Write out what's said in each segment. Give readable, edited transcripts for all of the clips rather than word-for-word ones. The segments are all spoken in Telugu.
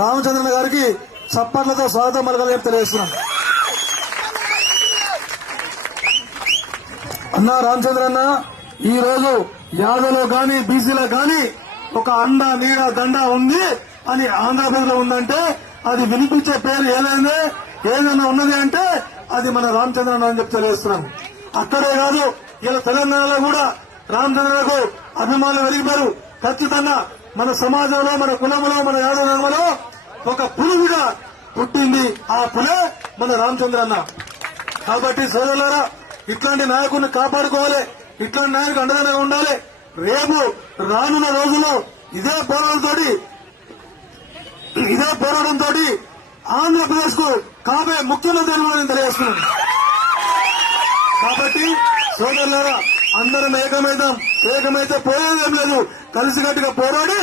రామచంద్రన్న గారికి చప్పట్లతో స్వాగతం పలకాలని తెలియజేస్తున్నాం. అన్నా రామచంద్రన్న, ఈ రోజు యాదలో గాని బీసీలో గాని ఒక అండ నీడ దండ ఉంది అని ఆంధ్రప్రదేశ్ లో ఉందంటే అది వినిపించే పేరు ఏదైనా ఉన్నది అంటే అది మన రామచంద్రన్న అని చెప్పి తెలియజేస్తున్నాం. అక్కడే కాదు, ఇలా తెలంగాణలో కూడా రామచంద్రన్నకు అభిమానులు పెరిగిపోయారు. ఖచ్చితంగా మన సమాజంలో, మన కులంలో, మన యాదవ ధర్మంలో ఒక పులుగుగా పుట్టింది. ఆ పులే మన రామచంద్రన్న. కాబట్టి సోదరులారా, ఇట్లాంటి నాయకుడిని కాపాడుకోవాలి, ఇట్లాంటి నాయకుడు అండదండగా ఉండాలి. రేపు రానున్న రోజుల్లో ఇదే పోరాటంతో ఆంధ్రప్రదేశ్ కు కాబోయే ముఖ్యమంత్రి అని తెలియజేస్తున్నాను. కాబట్టి సోదరులారా, అందరం ఏకమైతే పోయేదేం లేదు. కలిసికట్టుగా పోరాడి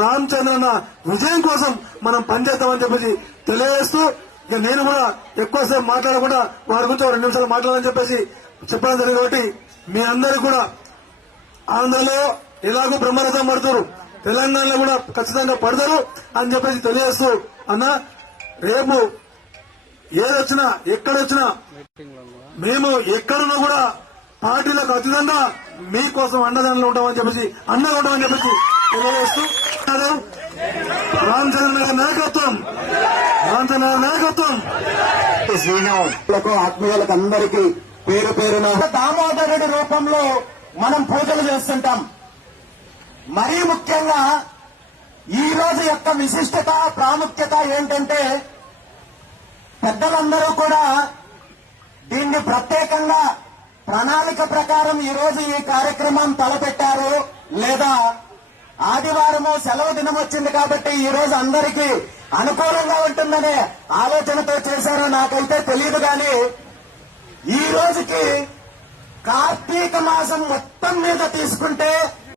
రామచంద్రన్న విజయం కోసం మనం పనిచేద్దామని చెప్పేసి తెలియజేస్తూ, ఇక నేను కూడా ఎక్కువసేపు మాట్లాడకుండా వారి గురించి 2 నిమిషాలు మాట్లాడాలని చెప్పేసి చెప్పడం జరిగింది. కాబట్టి మీ అందరూ కూడా ఆంధ్రలో ఎలాగో బ్రహ్మరథం పడతారు, తెలంగాణలో కూడా ఖచ్చితంగా పడతారు అని చెప్పేసి తెలియజేస్తూ, అన్న రేపు ఏదొచ్చినా ఎక్కడొచ్చినా మేము ఎక్కడున్నా కూడా పార్టీలకు అతీతంగా మీకోసం అండదండలు ఉంటామని చెప్పేసి తెలియజేస్తూ, రామచంద్ర నాయకత్వం శ్రీనివాసులకు ఆత్మీయులకు అందరికీ పేరు పేరున దామోదరుడి రూపంలో మనం పూజలు చేస్తుంటాం. మరీ ముఖ్యంగా ఈ రోజు యొక్క విశిష్టత, ప్రాముఖ్యత ఏంటంటే పెద్దలందరూ కూడా దీన్ని ప్రత్యేకంగా ప్రణాళిక ప్రకారం ఈ రోజు ఈ కార్యక్రమం తలపెట్టారు, లేదా ఆదివారము సెలవు దినం వచ్చింది కాబట్టి ఈ రోజు అందరికీ అనుకూలంగా ఉంటుందనే ఆలోచనతో చేశారో నాకైతే తెలియదు. కానీ ఈ రోజుకి కార్తీక మాసం మొత్తం మీద తీసుకుంటే